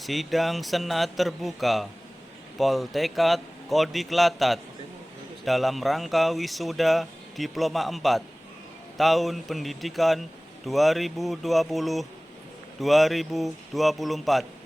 Sidang Senat terbuka Poltekkad Kodik Latat dalam rangka wisuda Diploma 4 tahun pendidikan 2020-2024.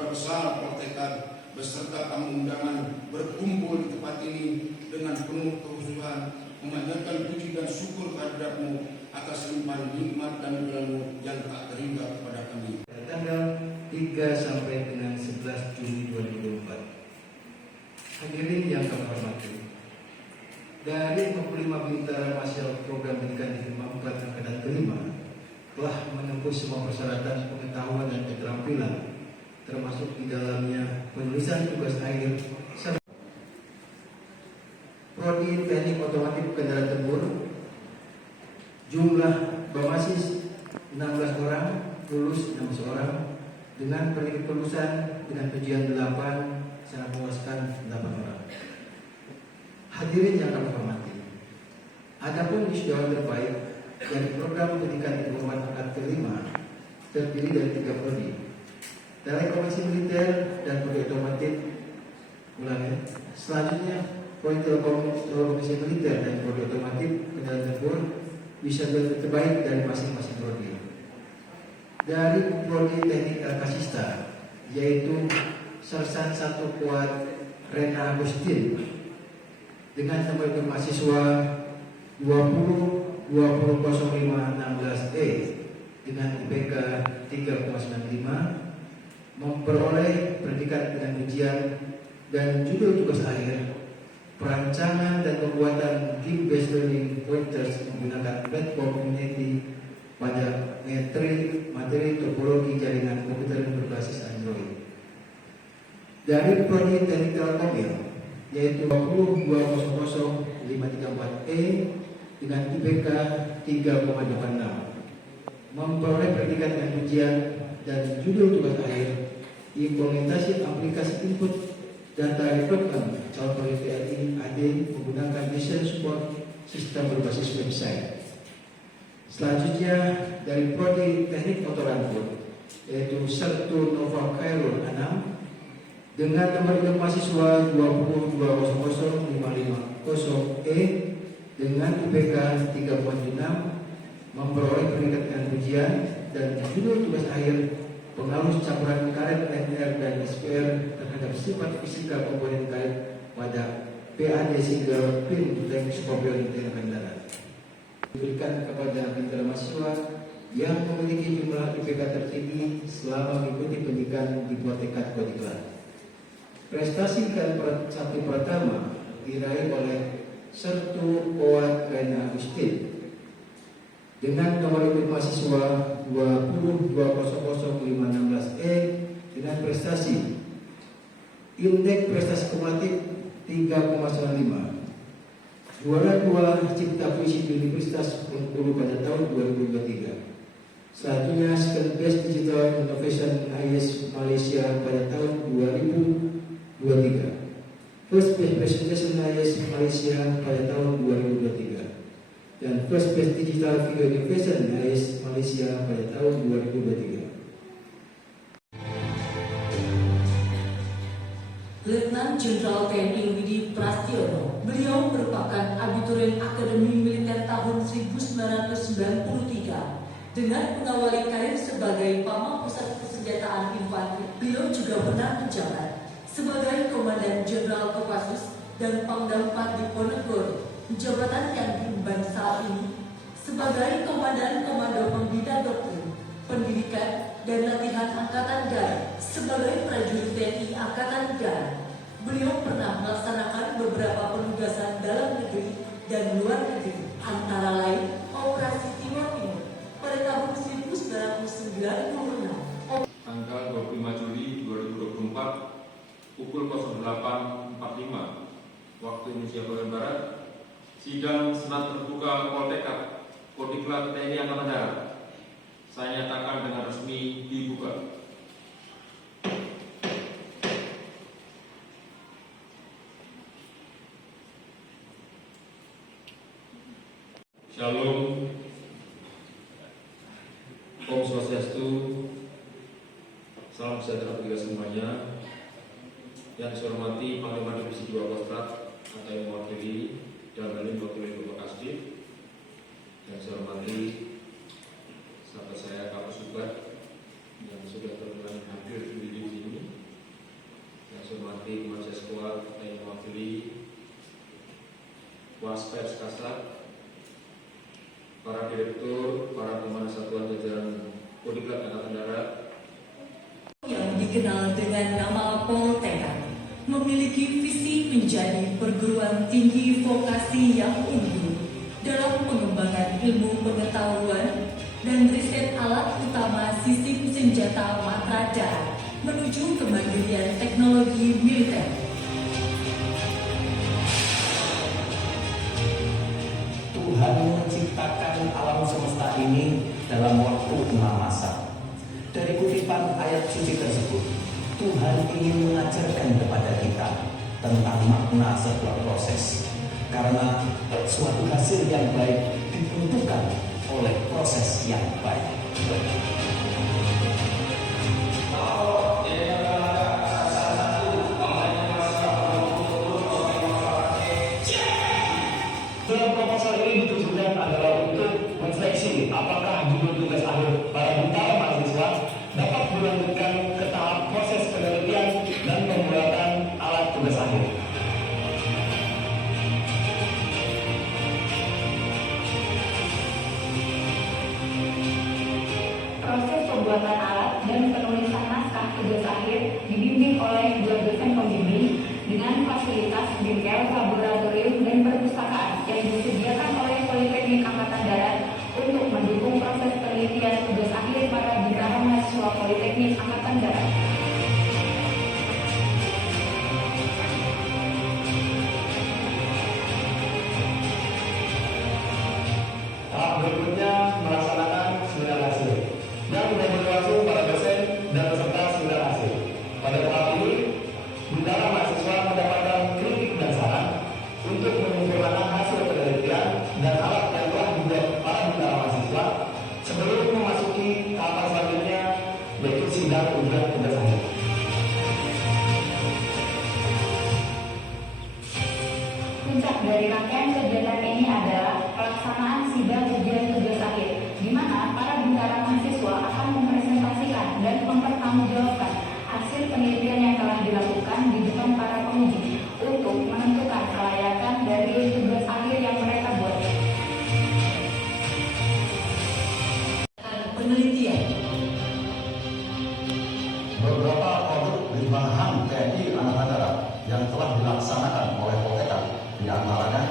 Saudara besar Poltekad beserta tamu undangan berkumpul di tempat ini dengan penuh kekhusyukan memanjatkan puji dan syukur kehadirat-Mu atas limpahan nikmat dan anugerah-Mu yang tak terhingga kepada kami. Tanggal 3 sampai dengan 11 Juni 2024. Hadirin yang kami hormati, dari 55 bintara mahasiswa program pendidikan di 54 angkatan kelima telah menempuh semua persyaratan pengetahuan dan keterampilan, termasuk di dalamnya penulisan tugas akhir serta prodi teknik otomotif kendaraan tempur. Jumlah BMASIS 16 orang, lulus 16 orang, dengan pendidik kelulusan dengan ujian 8, sangat memuaskan 8 orang. Hadirin yang kami hormati, adapun wisudawan terbaik dari program pendidikan di angkatan kelima terdiri dari 3 prodi: telekomunikasi militer dan prodi otomotif. Ulangi. Selanjutnya, prodi telekomunikasi militer dan prodi otomotif kendaraan tempur wisudawan terbaik dari masing-masing prodi. Dari prodi teknik Alkasista, yaitu Sersan 1 Kuat Rena Agustin dengan nomor mahasiswa 20200516E dengan IPK 3,95 memperoleh predikat dengan ujian dan judul tugas akhir perancangan dan pembuatan game based learning pointers menggunakan platform Unity pada materi topologi jaringan komputer berbasis Android. Dari prodi teknik Telkomil, yaitu 2000534E dengan IPK 3,86 memperoleh predikat dan ujian dan judul tugas akhir implementasi aplikasi input data recruitment contoh TNI AD menggunakan mission support sistem berbasis website. Selanjutnya dari prodi teknik motor angkut, yaitu Sertu Nova Khairul Anam dengan nomor mahasiswa 202005550E dengan IPK 3,6 memperoleh predikat dengan ujian dan judul tugas akhir pengaruh campuran karet NR dan SPR terhadap sifat fisika komponen karet pada PAD single pin tank scorpion tembak darat. Diberikan kepada bintara mahasiswa yang memiliki jumlah IPK tertinggi selama mengikuti pendidikan di Poltekad Kodiklat. Prestasi satu pertama diraih oleh Sertu Kuat Rena Agustin dengan nomor induk mahasiswa 2200516E dengan prestasi indeks prestasi kumulatif 3,95. Juara 2 Cipta Puisi di Universitas Bengkulu pada tahun 2023. Selanjutnya Second Best Digital Innovation IS Malaysia pada tahun 2023. First Best Presentation IS Malaysia pada tahun 2023. Dan First Best Digital Video Innovation IS Malaysia pada tahun 2023. Letnan Jenderal TNI Widi Prastiono, beliau merupakan abiturien Akademi Militer tahun 1993. Dengan mengawali karir sebagai Pamong Pusat Persenjataan Infanteri, beliau juga pernah menjabat sebagai Komandan Jenderal Kopassus dan Pangdam 4 di Ponegoro, jabatan yang diemban saat ini sebagai Komandan Komando Pembina Doktrin, Pendidikan dan Latihan Angkatan Darat sebagai prajurit TNI Angkatan Darat. Beliau pernah melaksanakan beberapa penugasan dalam negeri dan luar negeri, antara lain Operasi Timur Timur pada tahun 1996. Tanggal 25 Juli 2024 pukul 08.45 waktu Indonesia bagian Barat, sidang Senat terbuka Poltekad Kodiklat TNI Angkatan Darat saya nyatakan dengan resmi dibuka. Shalom, Om Swastiastu, salam sejahtera bagi kita semuanya. Yang saya hormati Panglima Divisi 2 Kostrat atau yang mewakili dalam hal ini mewakili Bapak Kasdif. Yang saya hormati sahabat saya Kapus Subag yang sudah berkenan hadir di sini. Waspers Kasat, para direktur, para komandan satuan jajaran Kodiklat Angkatan Darat, yang dikenal dengan nama Poltekkad memiliki visi menjadi perguruan tinggi vokasi yang unggul dalam pengembangan ilmu pengetahuan dan riset alat utama sistem senjata matra darat menuju kemandirian teknologi militer. Tuhan menciptakan alam semesta ini dalam waktu 6 masa. Dari kutipan ayat suci tersebut, Tuhan ingin mengajarkan kepada kita tentang makna sebuah proses. Karena suatu hasil yang baik ditentukan oleh proses yang baik. Dalam proposal ini ditujukan adalah untuk menseleksi apakah judul tugas akhir para bintara mahasiswa dapat dilanjutkan ke tahap proses penelitian dan pembuatan alat tugas akhir. Proses pembuatan alat dan penulisan naskah tugas akhir dibimbing oleh 2 dosen pembimbing dengan fasilitas bengkel, laboratorium, dan perpustakaan yang disediakan oleh Politeknik Angkatan Darat untuk mendukung proses penelitian tugas akhir para bintara mahasiswa Politeknik Angkatan Darat. Tahap berikutnya melaksanakan seminar hasil yang dibagi langsung para dosen dan peserta seminar hasil. Pada tahap ini, bintara mahasiswa mendapatkan kritik dan saran untuk menyempurnakan hasil penelitian dan alat yang telah dibuat para bintara mahasiswa sebelum memasuki tahapan selanjutnya, yaitu sidang ujian tugas akhir. Puncak dari rangkaian kegiatan ini adalah pelaksanaan sidang ujian tugas akhir, di mana para bintara mahasiswa akan mempresentasikan dan mempertanggungjawabkan hasil penelitian yang telah dilakukan di depan para penguji untuk menentukan kelayakan dari tugas akhir yang mereka buat. Penelitian. Beberapa produk limbaan TNI Angkatan Darat yang telah dilaksanakan oleh Poltekkad di antaranya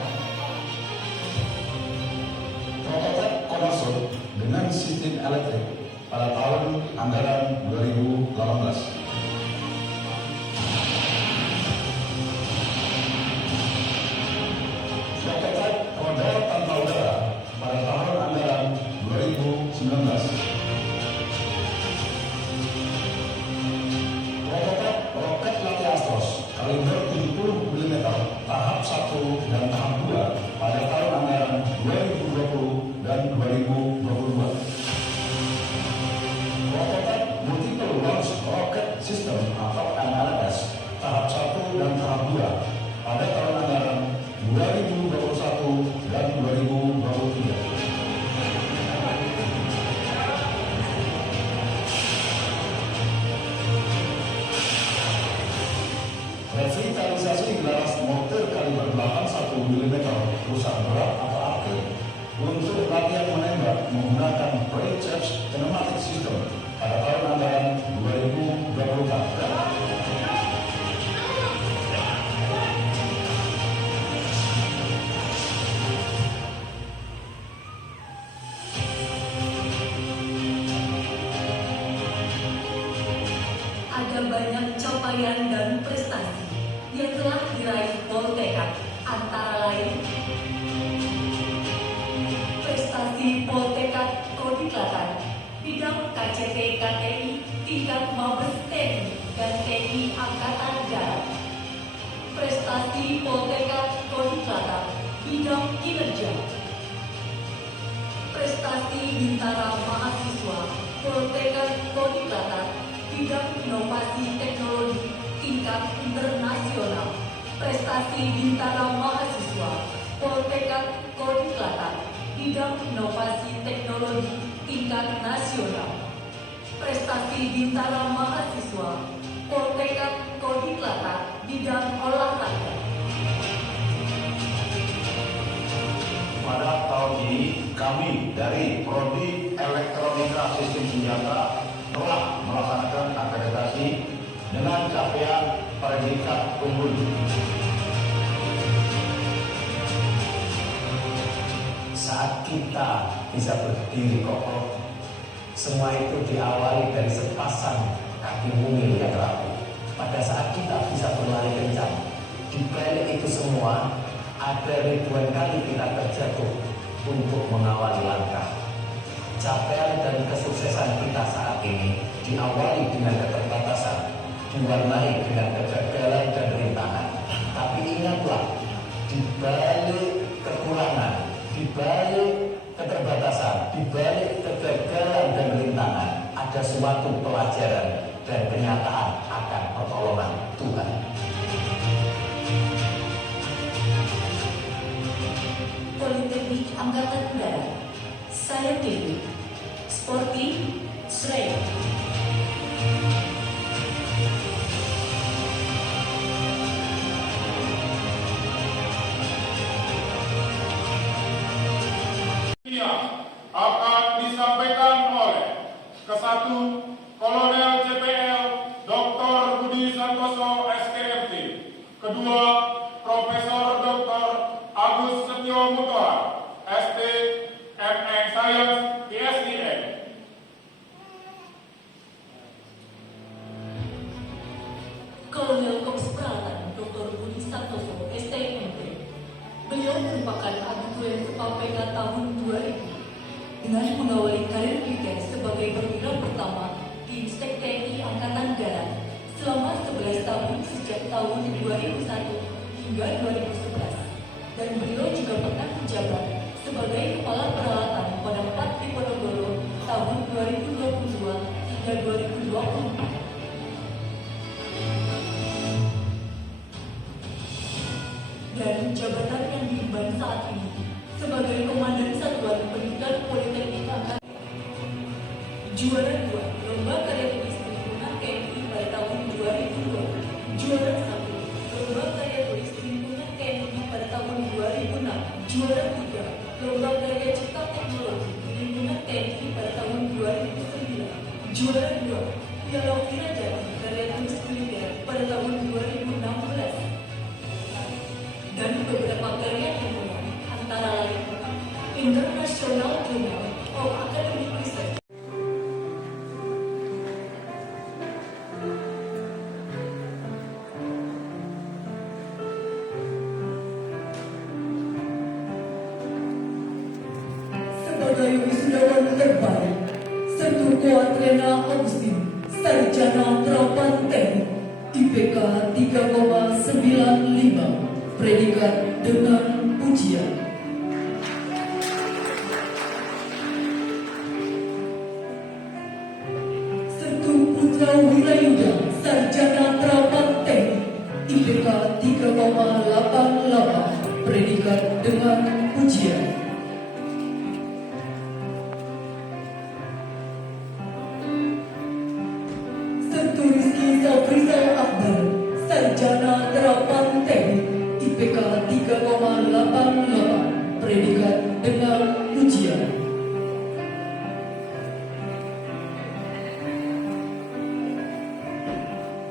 prototipe konsul dengan sistem elektrik pada tahun anggaran 2018. Prototipe model tanpa udara pada tahun anggaran 2019. Prototipe roket latih Astros kaliber 70 mm tahap 1 dan tahap 2 pada tahun anggaran 2020 dan 2022. Prototipe multiple launch rocket system atau MLRS tahap 1 dan tahap 2 pada tahun anggaran 2021 dan 2023. Revitalisasi gelas mortir kaliber 81 mm rusak berat atau upgrade untuk latihan menembak menggunakan pre-charge pneumatic system pada tahun anggaran 2024. Ada banyak capaian dan prestasi yang telah diraih Poltekkad, antara lain prestasi Poltekkad Kodiklatan bidang KCT KTI tingkat Mabes TNI dan TNI Angkatan Darat, prestasi Poltekkad Kodiklatan bidang kinerja, prestasi Bintara Mahasiswa Poltekkad Kodiklatan bidang inovasi teknologi tingkat internasional, prestasi Bintara Mahasiswa Poltekkad Kodiklatan bidang inovasi teknologi tingkat nasional, prestasi Bintara Mahasiswa Poltekkad Kodiklatan bidang olahraga. pada tahun ini kami dari Prodi Elektronika Sistem Senjata telah melaksanakan akreditasi dengan capaian predikat unggul. Saat kita bisa berdiri kokoh, semua itu diawali dari sepasang kaki mungil yang rapuh. Pada saat kita bisa berlari kencang, di balik itu semua ada ribuan kali kita terjatuh untuk mengawali langkah. Capaian dan kesuksesan kita saat ini diawali dengan keterbatasan, diwarnai dengan kegagalan dan rintangan. Tapi ingatlah, di balik kekurangan, di balik keterbatasan, di balik kegagalan dan rintangan, ada suatu pelajaran dan kenyataan akan pertolongan Tuhan. Politeknik Angkatan Udara, Scientific, Sporty, Strength. Akan disampaikan oleh ke-1 Kolonel CPL Dr. Budi Santoso SKFT, kedua Profesor Dr. Agus Setio Mutoha ST MN Science ISDN. Kolonel Korps Peralatan Dr. Budi Santoso STMP. Beliau merupakan abituen KPK tahun 2000 dengan mengawali karir militer sebagai perwira pertama di Instek TNI Angkatan Darat selama 11 tahun sejak tahun 2001 hingga 2011, dan beliau juga pernah menjabat sebagai Kepala Peralatan Kodam 4 Diponegoro tahun 2022 hingga 2024. Dan jabatan yang diemban saat ini sebagai Komandan Satuan Pendidikan Politeknik Angkatan. Juara 2 Lomba Karya Tulis Lingkungan TNI pada tahun 2002. Juara 1 Lomba Karya Tulis Lingkungan TNI pada tahun 2006. Juara 3 Lomba Karya Cipta Teknologi Lingkungan TNI pada tahun 2009. Juara 2 Piala Wirajati Karya Tulis Militer pada tahun 2016. Dan beberapa karya ilmuwan antara lain International Journal of Academic Research. Sebagai wisudawan terbaik, Sertuko Adriana Agustin, Sarjana Terapan Teknik, IPK 3,95. Predikat dengan pujian. Sertu Putra Wirayuda, Sarjana Terapan Teknik, IPK 3,88. Predikat dengan pujian. Sertu Rizky Safrizal Akbar, Sarjana Terapan Teknik, IPK 3,88. Predikat dengan pujian.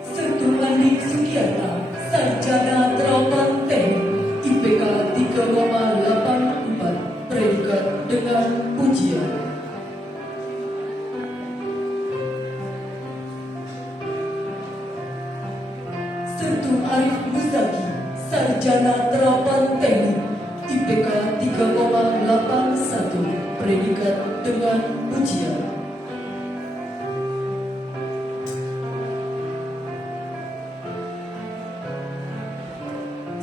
Sertu Andi Sugiyarta, Sarjana Terapan Teknik, IPK 3,84. Predikat dengan pujian. Sertu Arif Muzaki, Sarjana Terapan Teknik, IPK 3,81. Predikat dengan pujian.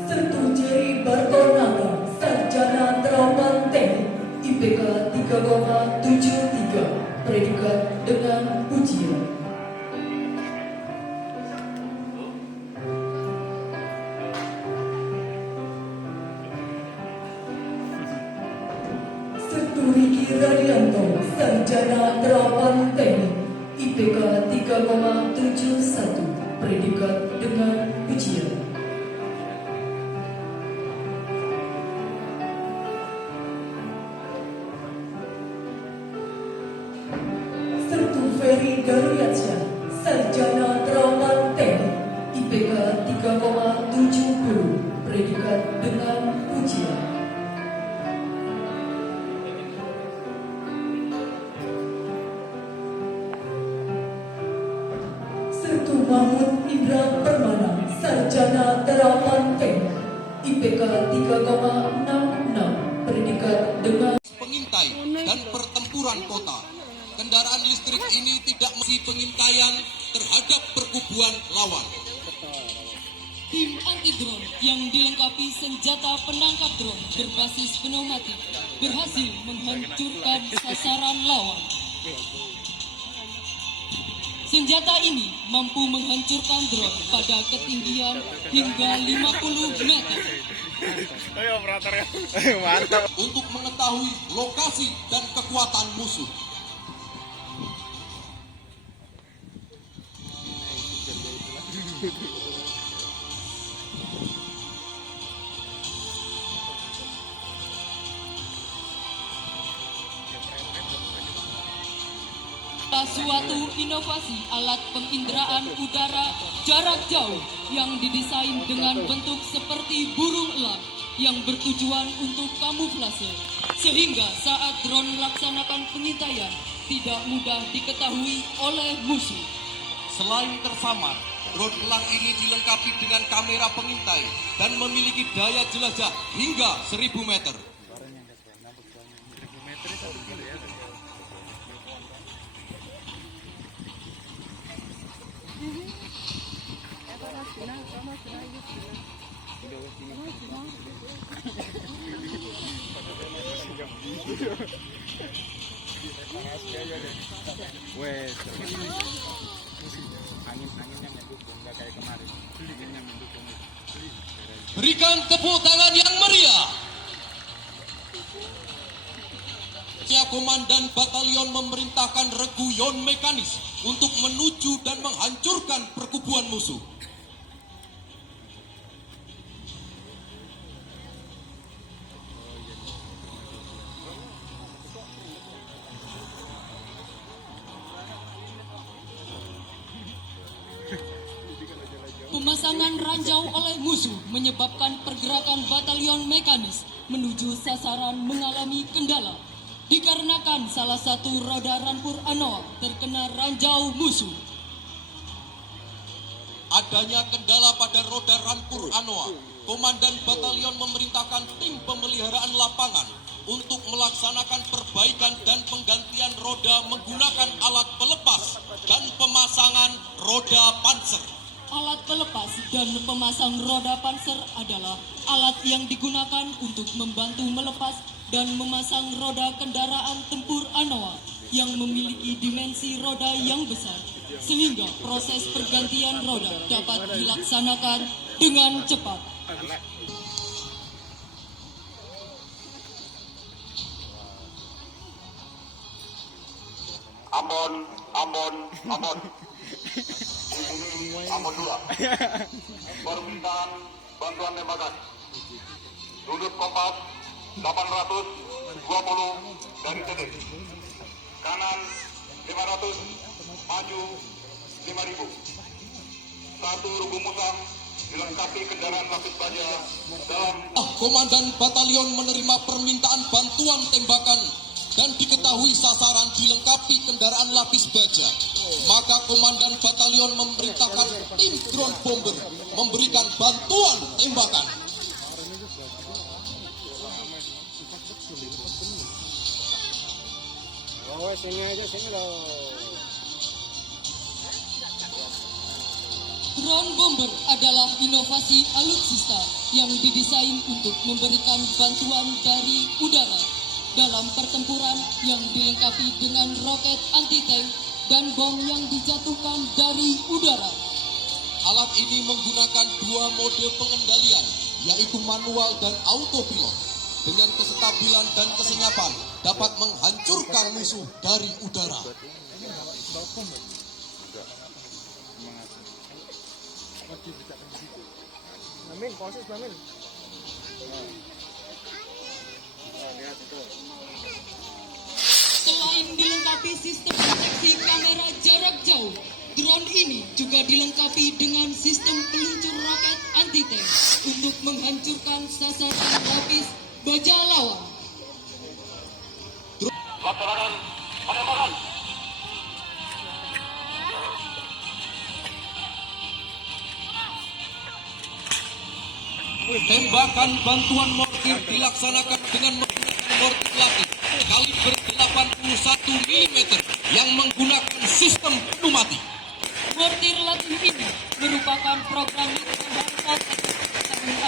Sertu Jerry Bartonata, Sarjana Terapan Teknik, IPK 3,73. Predikat dengan pujian. Sertu Riki Radianto, Sarjana Terapan Teknik, IPK 3,71. Predikat dengan pujian. Sertu Mahmud Indra Permana, Sarjana Terapan IPK 3,66, pendidikan dengan pengintai dan pertempuran kota. Kendaraan listrik ini tidak mesti pengintaian terhadap perkubuan lawan. tim anti drone yang dilengkapi senjata penangkap drone berbasis pneumatik berhasil menghancurkan sasaran lawan. Senjata ini mampu menghancurkan drone pada ketinggian hingga 50 meter. Untuk mengetahui lokasi dan kekuatan musuh. Suatu inovasi alat penginderaan udara jarak jauh yang didesain dengan bentuk seperti burung elang yang bertujuan untuk kamuflase, sehingga saat drone melaksanakan pengintaian tidak mudah diketahui oleh musuh. Selain tersamar, drone elang ini dilengkapi dengan kamera pengintai dan memiliki daya jelajah hingga 1000 meter. Berikan tepuk tangan yang meriah. Komandan Batalion memerintahkan regu Yon Mekanis untuk menuju dan menghancurkan perkubuan musuh. Pemasangan ranjau oleh musuh menyebabkan pergerakan Batalion Mekanis menuju sasaran mengalami kendala, dikarenakan salah satu roda rampur Anoa terkena ranjau musuh. Adanya kendala pada roda rampur Anoa, Komandan Batalion memerintahkan tim pemeliharaan lapangan untuk melaksanakan perbaikan dan penggantian roda menggunakan alat pelepas dan pemasangan roda panser. Alat pelepas dan pemasang roda panser adalah alat yang digunakan untuk membantu melepas dan memasang roda kendaraan tempur Anoa yang memiliki dimensi roda yang besar, sehingga proses pergantian roda dapat dilaksanakan dengan cepat. Ambon. Ini Ambon 2. Permintaan bantuan tembakan. Sudut kompas 820 dari titik. Kanan 500, maju 5000. Satu regu musang dilengkapi kendaraan lapis baja dalam. Komandan Batalion menerima permintaan bantuan tembakan dan diketahui sasaran dilengkapi kendaraan lapis baja. Maka Komandan Batalion memerintahkan tim drone bomber memberikan bantuan tembakan. Drone bomber adalah inovasi alutsista yang didesain untuk memberikan bantuan dari udara dalam pertempuran yang dilengkapi dengan roket anti-tank dan bom yang dijatuhkan dari udara. Alat ini menggunakan dua mode pengendalian, yaitu manual dan autopilot. Dengan kestabilan dan kesenyapan dapat menghancurkan musuh dari udara. Selain dilengkapi sistem deteksi kamera jarak jauh, drone ini juga dilengkapi dengan sistem peluncur roket anti-tank untuk menghancurkan sasaran lapis baja lawan. Laksanakan penembakan. Tembakan bantuan mortir dilaksanakan dengan menggunakan mortir latih kaliber 81 mm yang menggunakan sistem penuh mati. Mortir latih ini merupakan program tahun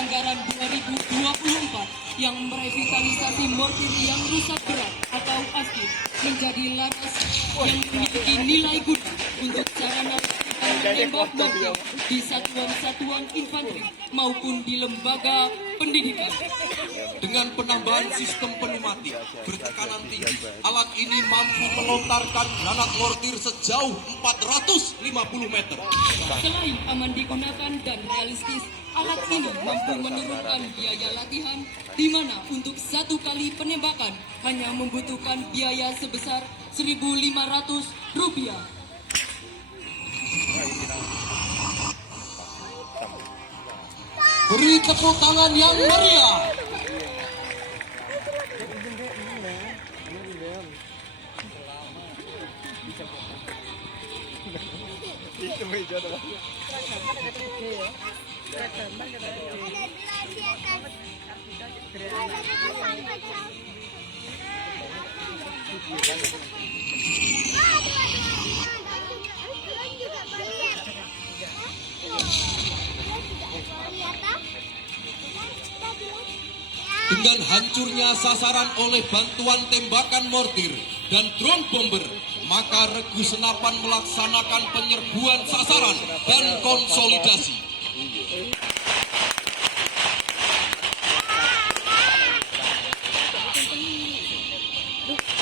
anggaran 2024 yang merevitalisasi mortir yang rusak berat atau aktif menjadi laras yang memiliki nilai guna untuk sarana menembak mortir di satuan-satuan infanteri maupun di lembaga pendidikan. Dengan penambahan sistem penuh mati bertekanan tinggi, alat ini mampu melontarkan granat mortir sejauh 450 meter. Selain aman digunakan dan realistis, alat ini mampu menurunkan biaya latihan, di mana untuk satu kali penembakan hanya membutuhkan biaya sebesar Rp1.500. Beri tepuk tangan yang meriah. Dengan hancurnya sasaran oleh bantuan tembakan mortir dan drone bomber, maka regu senapan melaksanakan penyerbuan sasaran dan konsolidasi.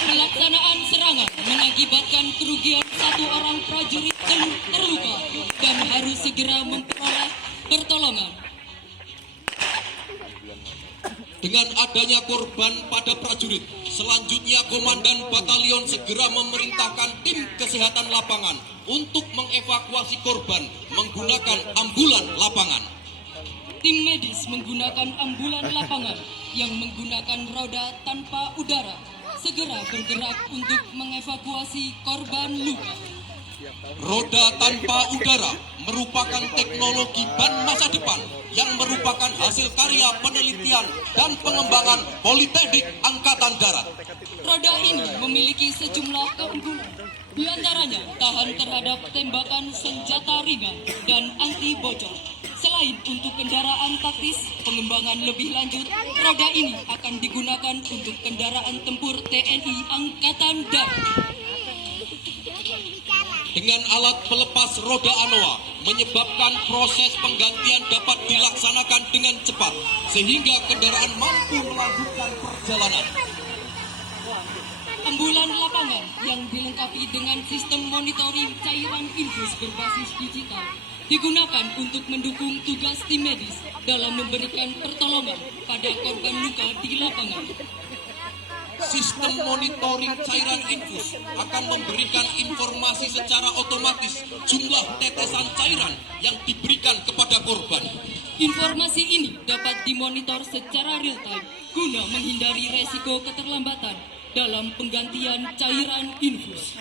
Pelaksanaan serangan mengakibatkan kerugian satu orang prajurit terluka dan harus segera memperoleh pertolongan. Dengan adanya korban pada prajurit, selanjutnya Komandan Batalion segera memerintahkan tim kesehatan lapangan untuk mengevakuasi korban menggunakan ambulan lapangan. Tim medis menggunakan ambulan lapangan yang menggunakan roda tanpa udara segera bergerak untuk mengevakuasi korban luka. Roda tanpa udara merupakan teknologi ban masa depan yang merupakan hasil karya penelitian dan pengembangan Politeknik Angkatan Darat. Roda ini memiliki sejumlah keunggulan, di antaranya tahan terhadap tembakan senjata ringan dan anti bocor. Selain untuk kendaraan taktis, pengembangan lebih lanjut, roda ini akan digunakan untuk kendaraan tempur TNI Angkatan Darat. Dengan alat pelepas roda anoa menyebabkan proses penggantian dapat dilaksanakan dengan cepat sehingga kendaraan mampu melanjutkan perjalanan. Ambulan lapangan yang dilengkapi dengan sistem monitoring cairan infus berbasis digital digunakan untuk mendukung tugas tim medis dalam memberikan pertolongan pada korban luka di lapangan. Sistem monitoring cairan infus akan memberikan informasi secara otomatis jumlah tetesan cairan yang diberikan kepada korban. Informasi ini dapat dimonitor secara real time guna menghindari resiko keterlambatan dalam penggantian cairan infus.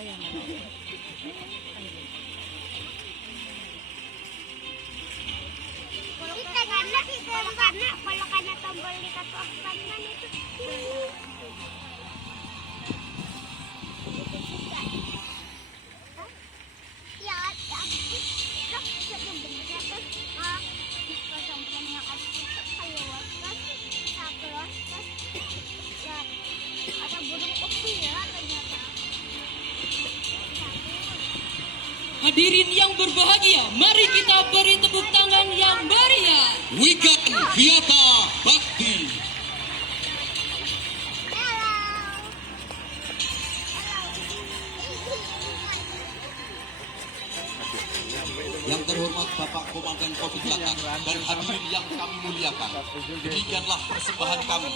Hadirin yang berbahagia, mari kita beri tepuk tangan yang meriah. Wigan Viata Bakti. Yang terhormat Bapak Komandan Kodim Latar dan hadirin yang kami muliakan, demikianlah persembahan kami